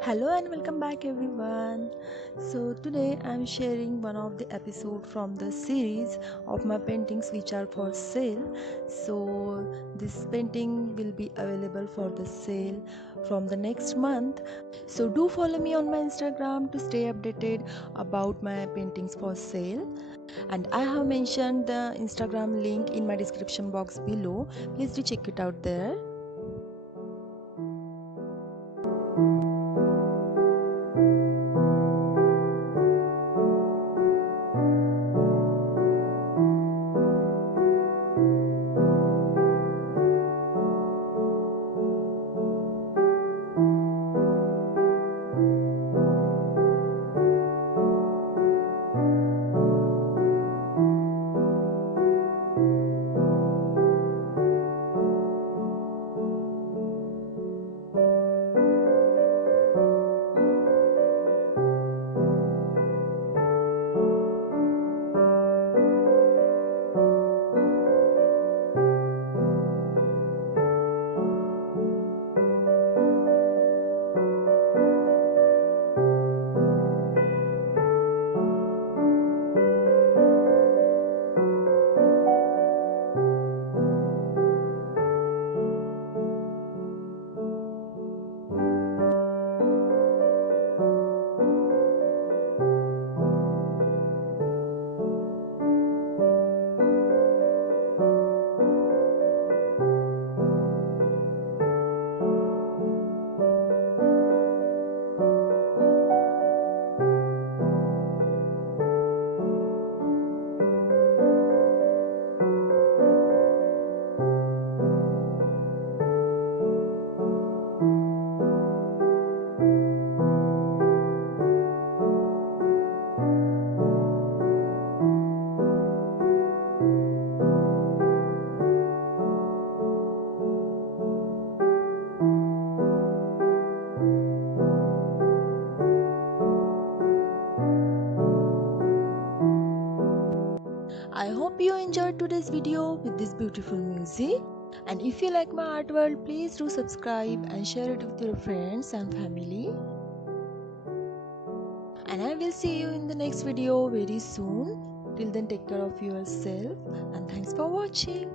Hello and welcome back everyone. So today I am sharing one of the episode from the series of my paintings which are for sale. So this painting will be available for the sale from the next month. So do follow me on my Instagram to stay updated about my paintings for sale. And I have mentioned the Instagram link in my description box below. Please do check it out there. I hope you enjoyed today's video with this beautiful music. And if you like my art world, please do subscribe and share it with your friends and family. And I will see you in the next video very soon. Till then, take care of yourself and thanks for watching.